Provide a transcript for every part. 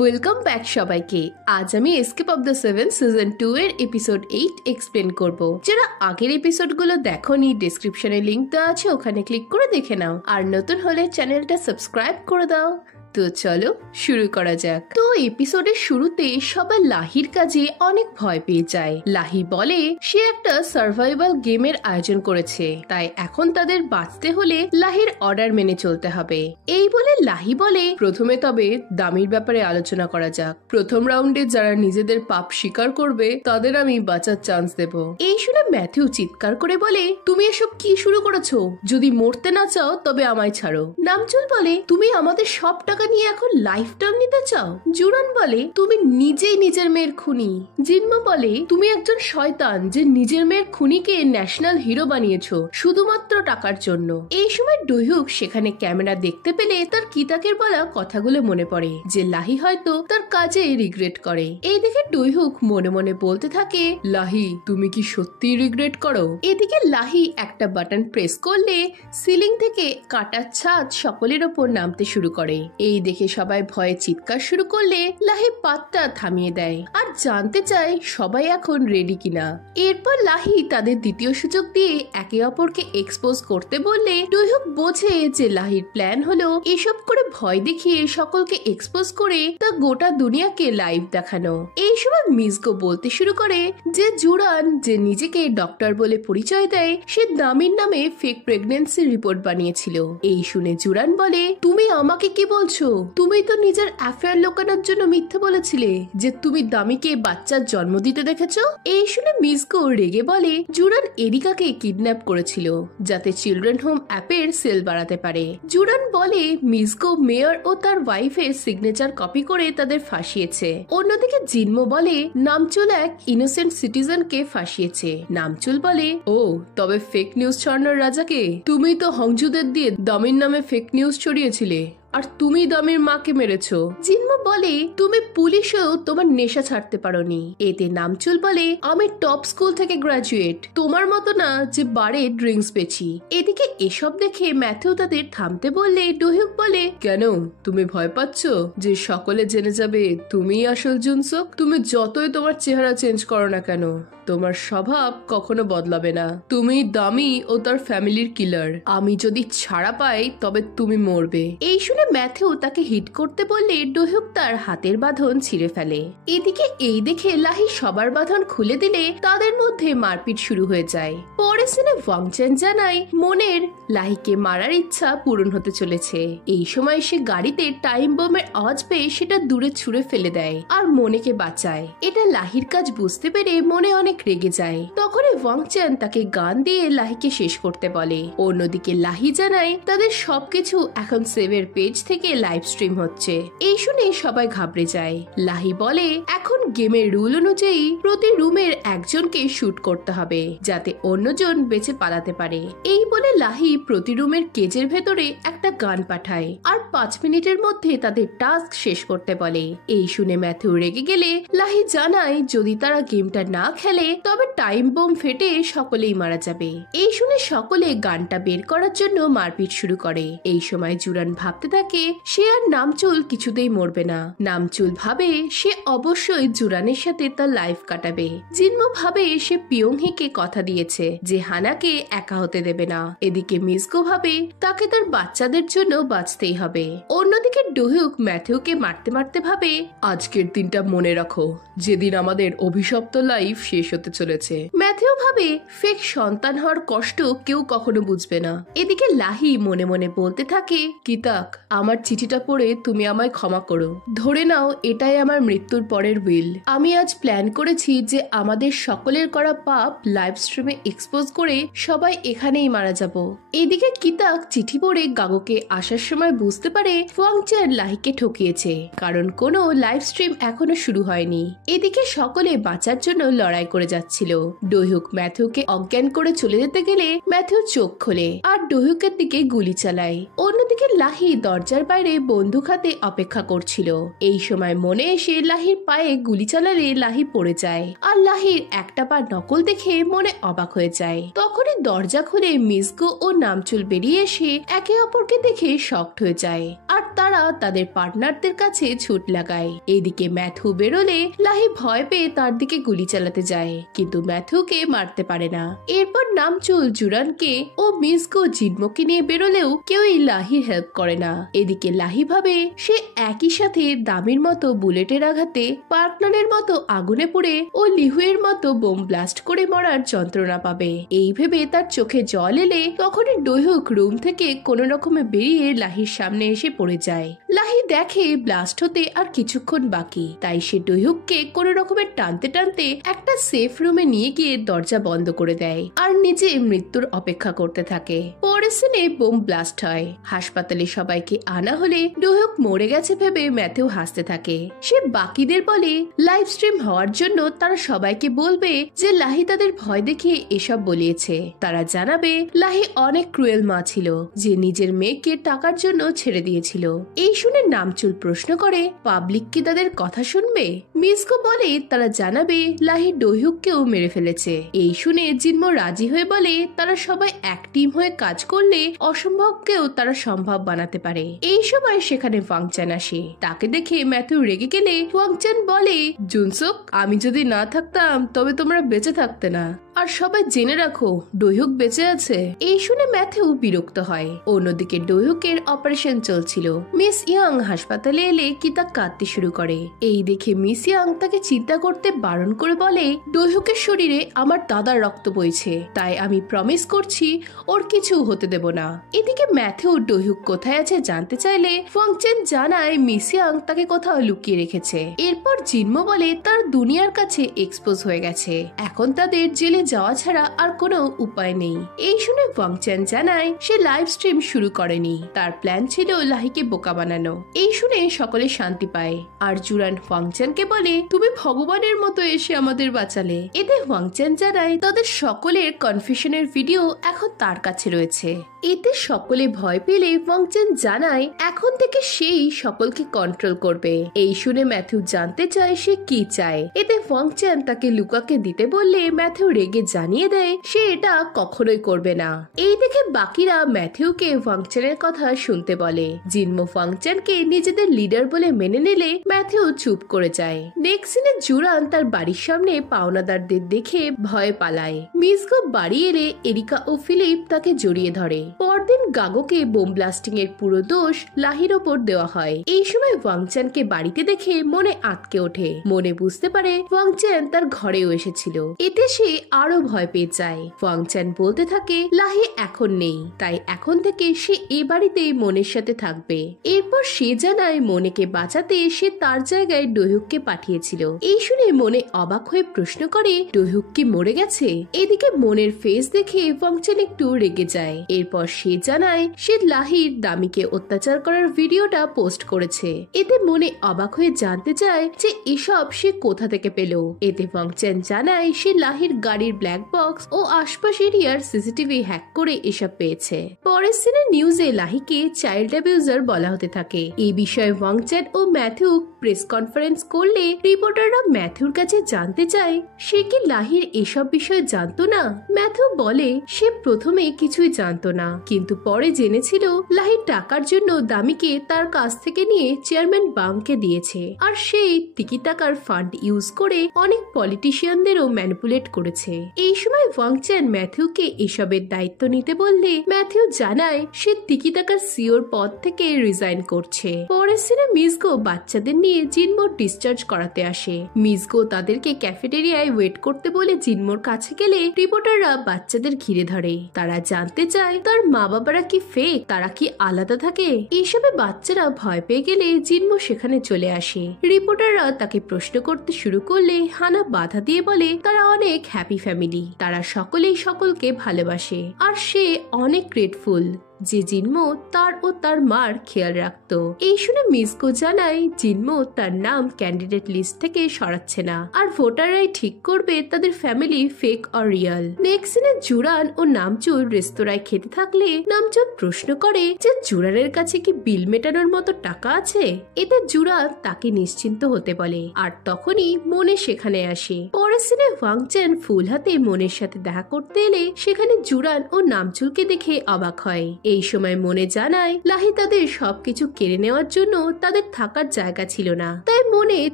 Welcome back সবাইকে। আজ আমি escape of the seven season 2 এর এপিসোড 8 এক্সপ্লেন করব। যারা আগের এপিসোডগুলো দেখোনি, ডেসক্রিপশনে লিংক দেওয়া আছে, ওখানে ক্লিক করে দেখে নাও। আর নতুন হলে চ্যানেলটা সাবস্ক্রাইব করে দাও। তো চলো শুরু করা যাক। তো এপিসোডের শুরুতে সবাই লাহির কাজে অনেক ভয় পেয়ে যায়। লাহি বলে সে একটা সার্ভাইভাল গেমের আয়োজন করেছে, তাই এখন তাদের বাঁচতে হলে লাহির অর্ডার মেনে চলতে হবে। এই বলে লাহি বলে প্রথমে তবে দামির ব্যাপারে আলোচনা করা যাক। প্রথম রাউন্ডে যারা নিজেদের পাপ স্বীকার করবে তাদের আমি বাঁচার চান্স দেব। এই শুনে ম্যাথিউ চিৎকার করে বলে তুমি এসব কি শুরু করেছো? যদি মরতে না চাও তবে আমায় ছাড়ো। নামচুল বলে তুমি আমাদের সব টাকা নিয়ে এখন লাইফ টার্ম নিতে চাও। জুরান বলে তুমি নিজেই নিজের মেয়ের খুনি। জিনমা বলে তুমি একজন শয়তান যে নিজের মেয়ের খুনিকে ন্যাশনাল হিরো বানিয়েছো শুধুমাত্র টাকার জন্য। এই সময় ডুহুক সেখানে ক্যামেরা দেখতে পেলে তার কিতাকের বলা কথাগুলো মনে পড়ে যে লাহি হয়তো তার কাজে রিগ্রেট করে। এই দেখে ডুহুক মনে মনে বলতে থাকে লাহি তুমি কি সত্যি রিগ্রেট করো? এদিকে লাহি একটা বাটন প্রেস করলে সিলিং থেকে কাটার ছাদ সকলের ওপর নামতে শুরু করে। এই দেখে সবাই ভয়ে চিৎকার শুরু করলে লাহি পাতটা থামিয়ে দেয় আর জানতে চায় সবাই এখন রেডি কিনা। এরপর লাহি তাদের দ্বিতীয় সুযোগ দিয়ে একে অপরকে এক্সপোজ করতে বললে ডুহুক বোঝে যে লাহির প্ল্যান হলো এসব করে ভয় দেখিয়ে সকলকে এক্সপোজ করে তা গোটা দুনিয়াকে লাইভ দেখানো। এই সময় মিসগো বলতে শুরু করে যে জুরান যে নিজেকে ডক্টর বলে পরিচয় দেয় সে দামির নামে ফেক প্রেগন্যান্সি রিপোর্ট বানিয়েছিল। এই শুনে জুরান বলে তুমি আমাকে কি বলছো? তুমি তো নিজের অ্যাফেয়ার লোকানোর জন্য মিথ্যে বলেছিলে যে তুমি দামিকে বাচ্চার জন্ম দিতে দেখেছো। এই শুনে মিসগো রেগে বলে জুরান এরিকাকে কিডন্যাপ করেছিল যাতে চিলড্রেন হোম অ্যাপের সেল বাড়াতে পারে। জুরান বলে মিসগো মেয়র ও তার ওয়াইফের সিগনেচার কপি করে তাদের ফাঁসিয়েছে। অন্যদিকে জিনমো বলে নামচুল এক ইনোসেন্ট সিটিজেনকে ফাঁসিয়েছে। নামচুল বলে ও তবে ফেক নিউজ ছড়ানোর রাজাকে? তুমি তো হংজুদের দিয়ে দামির নামে ফেক নিউজ ছড়িয়েছিলে আর তুমি দামির মাকে মেরেছো। জিনমো বলে তুমি পুলিশেও তোমার নেশা ছাড়তে পারোনি। এতে নামচুল বলে আমি টপ স্কুল থেকে গ্রাজুয়েট, তোমার মতো না যে বারে ড্রিঙ্কস বেচি। এদিকে এসব দেখে ম্যাথিউ তাদের থামতে বললে ডুহুক বলে কেন তুমি ভয় পাচ্ছ যে সকলে জেনে যাবে তুমি আসল জুনসুক? তুমি যতই তোমার চেহারা চেঞ্জ করো না কেন তোমার স্বভাব কখনো বদলাবে না। তুমি দামি ও তার ফ্যামিলির কিলার। আমি যদি ছাড়া পাই তবে তুমি মরবে। এই শুনে ম্যাথিউ তাকে হিট করতে বললে ডুহুক তার হাতের বাঁধন ছিঁড়ে ফেলে। এদিকে এই দেখে লাহি সবার বাঁধন খুলে দিলে তাদের মধ্যে মারপিট শুরু হয়ে যায়। পরে সিনে ওয়াংচেন জানায় মনের লাহিকে মারার ইচ্ছা পূরণ হতে চলেছে। এই সময় সে গাড়িতে টাইম বোমের আওয়াজ পেয়ে সেটা দূরে ছুঁড়ে ফেলে দেয় আর মনেকে বাঁচায়। এটা লাহির কাজ বুঝতে পেরে মনে অনেক রেগে যায়। তখনই ওয়াংচেন তাকে গান দিয়ে লাহিকে শেষ করতে বলে। অন্যদিকে লাহি জানায় তাদের সবকিছু এখন সেভের পেজ থেকে লাইভ স্ট্রিম হচ্ছে। এই শুনে সবাই ঘাবড়ে যায়। লাহি বলে এখন গেমের রুল অনুযায়ী প্রতি রুমের একজনকে শুট করতে হবে যাতে অন্যজন বেঁচে পালাতে পারে। এই বলে লাহি প্রতি রুমের কেজের ভেতরে একটা গান পাঠায় আর 5 মিনিটের মধ্যে তাদের টাস্ক শেষ করতে বলে। এই শুনে ম্যাথিউ রেগে গেলে লাহি জানায় যদি তারা গেমটা না খেলে তবে টাইম বোম ফেটে সকলেই মারা যাবে। এই শুনে সকলে গানটা বের করার জন্য মারপিট শুরু করে। এই সময় জুরান ভাবতে থাকে সে আর নামচুল কিছুতেই মরবে না। নামচুল ভাবে সে অবশ্যই জুরানের সাথে তার লাইফ কাটাবে। জিনমো ভাবে সে পিয়ংহিকে কথা দিয়েছে যে হানাকে একা হতে দেবে না। এদিকে মিসগো ভাবে তাকে তার বাচ্চাদের জন্য বাঁচতেই হবে। অন্যদিকে ডুহুক ম্যাথিউকে মারতে মারতে ভাবে আজকের দিনটা মনে রাখো যেদিন আমাদের অভিশপ্ত লাইফ শেষ হতে চলেছে। ম্যাথিউ ভাবে ফেক সন্তান হওয়ার কষ্ট কেউ কখনো বুঝবে না। এদিকে লাহি মনে মনে বলতে থাকে কিতাক আমার চিঠিটা পড়ে তুমি আমায় ক্ষমা করো। ধরে নাও এটাই আমার মৃত্যুর পরের উইল। আমি আজ প্ল্যান করেছি যে আমাদের সকলের করা পাপ লাইভ স্ট্রিমে এক্সপোজ করে সবাই এখানেই মারা যাব। এদিকে কিতাক চিঠি পড়ে গাগোকে আসার সময় বুঝতে পারে ওয়াংচেন লাহিকে ঠকিয়েছে কারণ কোনো লাইভ স্ট্রিম এখনো শুরু হয়নি। এদিকে সকলে বাঁচার জন্য লড়াই করে যাচ্ছিল। ডুহুক ম্যাথিউকে অজ্ঞান করে চলে যেতে গেলে ম্যাথিউ চোখ খোলে আর ডুহুকের দিকে গুলি চালায়। অন্যদিকে লাহি দরজার বাইরে বন্দুক হাতে অপেক্ষা করছিল। এই সময় মনে এসে লাহির পায়ে গুলি চালালে লাহি পড়ে যায়, আর লাহির একটা পা নকল দেখে মনে অবাক হয়ে যায়। তখনই দরজা খুলে মিসগো ও নামচুল বেরিয়ে এসে একে অপরকে দেখে শকড হয়ে যায়, আর তারা তাদের পার্টনারদের কাছে ছুট লাগায়। এদিকে ম্যাথু বেরোলে লাহি ভয় পেয়ে তার দিকে গুলি চালাতে যায়, কিন্তু ম্যাথুকে মারতে পারে না। এরপর নামচুল জুরানকে ও মিসগো জিনমোকে নিয়ে বেরোলেও কেউই লাহির হেল্প করে না। এদিকে লাহি ভাবে সে একই সাথে দামির মতো বুলেটের আঘাতে, পার্কনারের মতো আগুনে পড়ে ও লিহুয়ের মতো বোম ব্লাস্ট করে মরার যন্ত্রণা পাবে। এই ভেবে তার চোখে জল এলে তখনই ডোহুক রুম থেকে কোন রকমে বেরিয়ে লাহির সামনে এসে পড়ে যায়। লাহি দেখে ব্লাস্ট হতে আর কিছুক্ষণ বাকি, তাই সে ডোহুককে কোন রকমের টানতে টানতে একটা সেফ রুমে নিয়ে গিয়ে দরজা বন্ধ করে দেয় আর নিজে মৃত্যুর অপেক্ষা করতে থাকে। পরের সিনে বোম ব্লাস্ট হয়। হাসপাতালে সবাইকে আনা হলে ডোহুক মরে গেছে ভেবে ম্যাথিউ হাসতে থাকে। সে বাকিদের বলে লাইভ স্ট্রিম হওয়ার জন্য তারা সবাইকে বলবে যে লাহি তাদের ভয় দেখিয়ে এসব বলিয়েছে। তারা জানাবে লাহি অনেক ক্রুয়েল মা ছিল যে নিজের মেয়েকে টাকার জন্য ছেড়ে দিয়েছিল। এই শুনে নামচুল প্রশ্ন করে পাবলিক কি তাদের কথা শুনবে? মিসগো বলে তারা জানাবে লাহি ডোহুককেও মেরে ফেলেছে। এই শুনে জিনমো রাজি হয়ে বলে তারা সবাই এক টিম হয়ে কাজ করলে অসম্ভবকেও তারা সম্ভব বানাতে পারে। এই সময় সেখানে ওয়াংচান আসে। তাকে দেখে ম্যাথিউ রেগে গেলে ওয়াংচান বলে জুনসুক, আমি যদি না থাকতাম তবে তোমরা বেঁচে থাকতে না, আর সবাই জেনে রাখো ডোহুক বেঁচে আছে। এই শুনে ম্যাথিউ বিরক্ত হয়। অন্যদিকে ডোহুকের অপারেশন চলছিল। মিস ইয়াং হাসপাতালে এলে কিতা কাঁদতে শুরু করে। এই দেখে মিস ইয়াং তাকে চিন্তা করতে বারণ করে বলে ডোহুকের শরীরে আমার দাদার রক্ত বইছে, তাই আমি প্রমিস করছি ওর কিছু হতে দেব না। এদিকে ম্যাথিউ ডোহুক কোথায় আছে জানতে চাইলে ওয়াংচেন জানায় মিস ইয়াং তাকে কোথাও লুকিয়ে রেখেছে। এরপর জিনমো বলে তার দুনিয়ার কাছে এক্সপোজ হয়ে গেছে, এখন তাদের জেলে যাওয়া ছাড়া আর কোনো উপায় নেই। এই শুনে ওয়াংচান জানায় সে লাইভ স্ট্রিম শুরু করেনি, তার প্ল্যান ছিল লাহিকে বোকা বানানো। এই শুনে সকলে শান্তি পায়, আর জুরান ওয়াংচানকে বলে তুমি ভগবানের মতো এসে আমাদের বাঁচালে। এতে ওয়াংচান জানায় তাদের সকলের কনফিউশনের ভিডিও এখন তার কাছে রয়েছে। এতে সকলে ভয় পেলে ওয়াংচান জানায় এখন থেকে সেই সকলকে কন্ট্রোল করবে। এই শুনে ম্যাথিউ জানতে চায় সে কি চায়। এতে ওয়াংচান তাকে লুকাকে দিতে বললে ম্যাথিউ রেগে জানিয়ে দেয় সে এটা কখনোই করবে না। এই দেখে বাকিরা ম্যাথিউকে ওয়াংচানের কথা শুনতে বলে। জিনমো ওয়াংচানকে নিজেদের লিডার বলে মেনে নিলে ম্যাথিউ চুপ করে যায়। নেক্সট সিনে জুরান তার বাড়ির সামনে পাওনাদারদের দেখে ভয় পালায়। মিসগো বাড়ি এলে এরিকা ও ফিলিপ তাকে জড়িয়ে ধরে। পরদিন গাগোকে বোম ব্লাস্টিং এর পুরো দোষ লাহির ওপর দেওয়া হয়। এই সময় ওয়াংচানকে বাড়িতে দেখে মনে আটকে ওঠে। মনে বুঝতে পারে ওয়াংচান তার ঘরেও এসেছিল। এতে সে আরো ভয় পেয়ে যায়। ওয়াংচান বলতে থাকে লাহি এখন নেই, তাই এখন থেকে সে এ বাড়িতেই মনের সাথে থাকবে। এরপর সে জানায় মনেকে বাঁচাতে সে তার জায়গায় ডোহুককে পাঠিয়েছিল। এই শুনে মনে অবাক হয়ে প্রশ্ন করে ডোহুক কি মরে গেছে? এদিকে মনের ফেস দেখে ওয়াংচান একটু রেগে যায়। এরপর সে জানায় সে লাহির দামিকে অত্যাচার করার ভিডিওটা পোস্ট করেছে। এতে মনে অবাক হয়ে জানতে চায় যে এসব সে কোথা থেকে পেল। এতে ওয়াংচান জানায় সে লাহির গাড়ির ব্ল্যাক বক্স ও আশপাশ এরিয়ার সিসিটিভি হ্যাক করে এসব পেয়েছে। পরের সিনে নিউজে লাহিকে চাইল্ড অ্যাবিউজার বলা হতে থাকে। এই বিষয়ে ওয়াংচান ও ম্যাথিউ প্রেস কনফারেন্স করলে রিপোর্টাররা ম্যাথিউর কাছে জানতে চায় সে কি লাহির এসব বিষয়ে জানতো না। ম্যাথিউ বলে সে প্রথমে কিছুই জানতো না, কিন্তু পরে জেনেছিল লাহির টাকার জন্য দামিকে তার কাছ থেকে নিয়ে চেয়ারম্যান বাংকে দিয়েছে, আর সেই তিকি টাকার ফান্ড ইউজ করে অনেক পলিটিশিয়ানদেরও ম্যানিপুলেট করেছে। এই সময় ওয়াংচান ম্যাথিউকে এসবের দায়িত্ব নিতে বললে ম্যাথিউ জানায় সে তিকি টাকার সিওর পদ থেকে রিজাইন করছে। পরের সিনে মিসগো বাচ্চাদের নিয়ে জিনমোর ডিসচার্জ করাতে আসে। মিসগো তাদেরকে ক্যাফেটেরিয়ায় ওয়েট করতে বলে জিনমোর কাছে গেলে রিপোর্টাররা বাচ্চাদের ঘিরে ধরে। তারা জানতে চায় তার মা বাবারা কি ফেক, তারা কি আলাদা থাকে। এইসবে বাচ্চারা ভয় পেয়ে গেলে জিনমো সেখানে চলে আসে। রিপোর্টাররা তাকে প্রশ্ন করতে শুরু করলে হানা বাধা দিয়ে বলে তারা অনেক হ্যাপি ফ্যামিলি, তারা সকলেই সকলকে ভালোবাসে আর সে অনেক গ্রেটফুল যে জিনমো তার ও তার মার খেয়াল রাখতো। এই শুনে মিসকো জানায় জিনমো তার নাম ক্যান্ডিডেট লিস্ট থেকে সরাচ্ছে না, আর ভোটাররাই ঠিক করবে তাদের family fake or Real. Next সিনে জুরান ও নামচুল রেস্তোরাঁয় খেতে থাকলে নামচুল প্রশ্ন করে যে জুরানের কাছে কি বিল মেটানোর মতো টাকা আছে। এতে জুরান তাকে নিশ্চিন্ত হতে বলে, আর তখনই মনে সেখানে আসে। পরের সিনে ওয়াংচেন ফুল হাতে মনের সাথে দেখা করতে এলে সেখানে জুরান ও নামচুলকে দেখে অবাক হয়। এই সময় মনে জানায় লাহি তাদের সবকিছু কেড়ে নেওয়ার জন্য তাদের থাকার জায়গা ছিল না, তাই মনে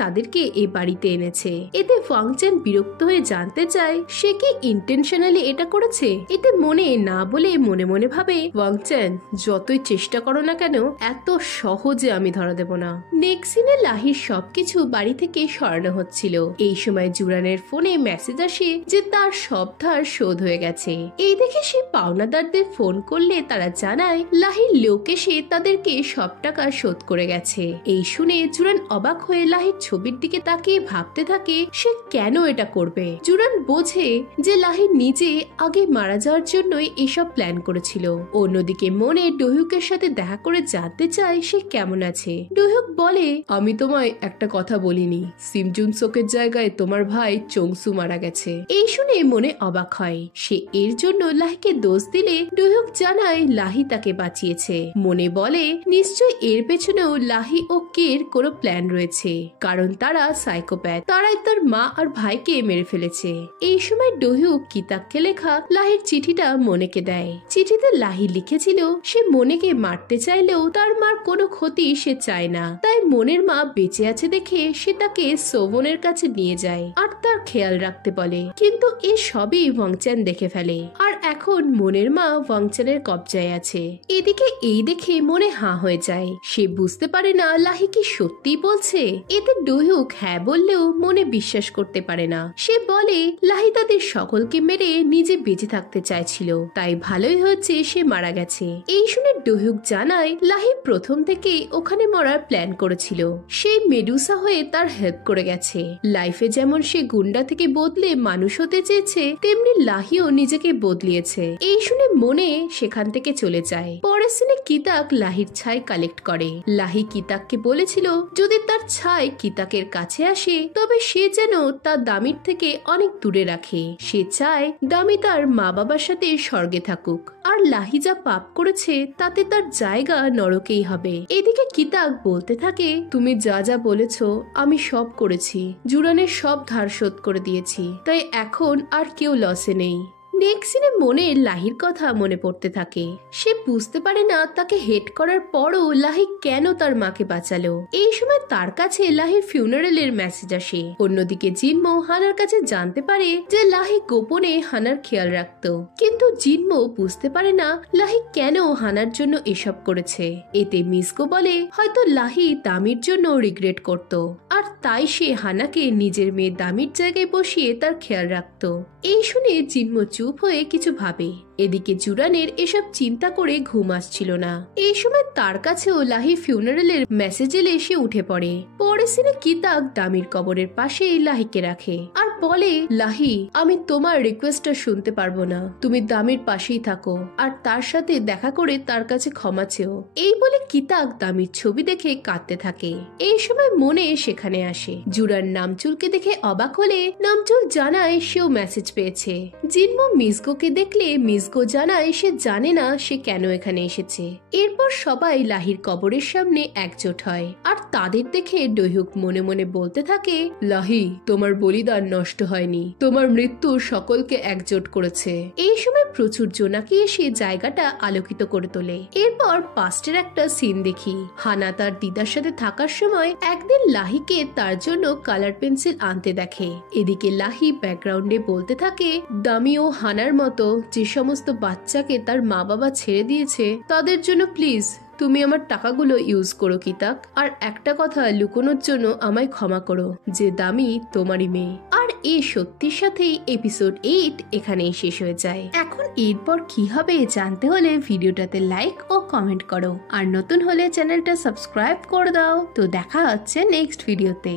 তাদেরকে এ বাড়িতে এনেছে। এতে ওয়াংচেন বিরক্ত হয়ে জানতে চায় সে কি ইন্টেনশনালি এটা করেছে। এতে মনে না বলে মনে মনে ভাবে, ওয়াংচেন যতই চেষ্টা করো না কেন এত সহজে আমি ধরা দেব না। নেক্সট সিনে লাহির সবকিছু বাড়ি থেকে সরানো হচ্ছিল। এই সময় জুরানের ফোনে মেসেজ আসে যে তার সব ধার শোধ হয়ে গেছে। এই দেখে সে পাওনাদারদের ফোন করলে তারা জানায় লাহির লোক এসে তাদেরকে সব টাকা শোধ করে গেছে। এই শুনে জুরান অবাক হয়ে লাহির ছবির দিকে তাকিয়ে ভাবতে থাকে সে কেন এটা করবে। জুরান বোঝে যে লাহির নিজে আগে মারা যাওয়ার জন্যই এসব প্ল্যান করেছিল। অন্যদিকে মনে ডোহুকের সাথে দেখা করে জানতে চায় সে কেমন আছে। ডোহুক বলে, আমি তোমায় একটা কথা বলিনি, সিমজুন সোকের জায়গায় তোমার ভাই চংসু মারা গেছে। এই শুনে মনে অবাক হয়। সে এর জন্য লাহিকে দোষ দিলে ডোহুক জানায় লাহি তাকে বাঁচিয়েছে। মনে বলে নিশ্চয় এর পেছনেও লাহি ও কের কোনো প্ল্যান রয়েছে, কারণ তারা সাইকোপ্যাথ, তারাই তার মা আর ভাইকে মেরে ফেলেছে। এই সময় ডোহুক কিতাবকে লেখা লাহির চিঠিটা মনেকে দেয়। চিঠিতে লাহি লিখেছিল সে মনেকে মারতে চাইলেও তার মার কোনো ক্ষতি সে চায় না, তাই মনের মা বেঁচে আছে দেখে সে তাকে সোবনের কাছে নিয়ে যায় আর তার খেয়াল রাখতে বলে। কিন্তু এ সবই ওয়াংচেন দেখে ফেলে, আর এখন মনের মা ওয়াংচেনের কবজায় আছে। এদিকে এই দেখে মনে হাঁ হয়ে যায়। সে বুঝতে পারে না লাহি কি সত্যি বলছে। এতে ডোহুক হ্যাঁ বললেও মনে বিশ্বাস করতে পারে না। সে বলে লাহি তাদের সকলকে মেরে নিজে বেঁচে থাকতে চাইছিল, তাই ভালোই হয়েছে সে মারা গেছে। এই শুনে ডোহুক জানায় লাহি প্রথম থেকে ওখানে মরার প্ল্যান করেছিল। সেই মেডুসা হয়ে তার হেল্প করে গেছে। লাইফে যেমন সে গুন্ডা থেকে বদলে মানুষ হতে চেয়েছে, তেমনি লাহিও নিজেকে বদলিয়েছে। এই শুনে মনে সেখান থেকে চলে যায়। পরের সিনে কিতাক লাহির ছাই কালেক্ট করে। লাহি কিতাককে বলেছিল যদি তার ছাই কিতাকের কাছে আসে তবে সে যেন তার দামির থেকে অনেক দূরে রাখে। সে চায় দামি তার মা বাবার সাথে স্বর্গে থাকুক, আর লাহি যা পাপ করেছে তাতে তার জায়গা নরকেই হবে। এদিকে কিতাক বলতে থাকে, তুমি যা যা বলেছ আমি সব করেছি, জুরানের সব ধার শোধ করে দিয়েছি, তাই এখন আর কেউ লসে নেই। নেক্সট সিনে মনে লাহির কথা মনে পড়তে থাকে। সে বুঝতে পারে না তাকে হেট করার পরও লাহি কেন তার মাকে বাঁচালো। এই সময় তার কাছে লাহির ফিউনারেলের মেসেজ আসে। অন্যদিকে জিনমো হানার কাছে জানতে পারে যে লাহি গোপনে হানার খেয়াল রাখতো, কিন্তু জিনমো বুঝতে পারে না লাহি কেন হানার জন্য এসব করেছে। এতে মিসকো বলে হয়তো লাহি দামির জন্য রিগ্রেট করত, আর তাই সে হানাকে নিজের মেয়ে দামির জায়গায় বসিয়ে তার খেয়াল রাখতো। এই শুনে জিনমো চুপ হয়ে কিছু ভাবে। এদিকে জুরানের এসব চিন্তা করে ঘুম আসছিল না। এই সময় তার কাছেও লাহি ফিউনারেলের মেসেজ এলে সে উঠে পড়ে। পরে সিনে কিতাক দামির কবরের পাশে লাহিকে রাখে আর বলে, লাহি আমি তোমার রিকোয়েস্টটা শুনতে পারবো না, তুমি দামির পাশেই থাকো আর তার সাথে দেখা করে তার কাছে ক্ষমা চেও। এই বলে কিতাক দামির ছবি দেখে কাঁদতে থাকে। এই সময় মনে সেখানে আসে। জুরান নামচুলকে দেখে অবাক হলে নামচুল জানায় সেও মেসেজ পেয়েছে। জিনমো মিসকোকে দেখলে মিসকো জানায় সে জানে না সে কেন এখানে এসেছে। এরপর সবাই লাহির কবরের সামনে একজোট হয়, আর তাদের দেখে ডোহুক মনে মনে বলতে থাকে, লাহি তোমার বলিদান নষ্ট হয়নি, তোমার মৃত্যু সকলকে একজোট করেছে। এই সময় প্রচুর জোনাকি এসে জায়গাটা আলোকিত করে তোলে। এরপর পাস্টের একটা সিন দেখি। হানা তার দিদার সাথে থাকার সময় একদিন লাহিকে তার জন্য কালার পেন্সিল আনতে দেখে। এদিকে লাহি ব্যাকগ্রাউন্ডে বলতে থাকে, দামি ও হানার মতো যে সমস্ত বাচ্চাকে তার মা বাবা ছেড়ে দিয়েছে তাদের জন্য প্লিজ তুমি আমার টাকাগুলো ইউজ করো কিতাক, আর একটা কথা লুকোনোর জন্য আমায় ক্ষমা করো যে দামি তোমারই মেয়ে। আর এই সত্যির সাথেই এপিসোড 8 এখানেই শেষ হয়ে যায়। এখন এরপর কি হবে জানতে হলে ভিডিওটাতে লাইক ও কমেন্ট করো, আর নতুন হলে চ্যানেলটা সাবস্ক্রাইব করে দাও। তো দেখা হচ্ছে নেক্সট ভিডিওতে।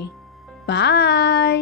বাই।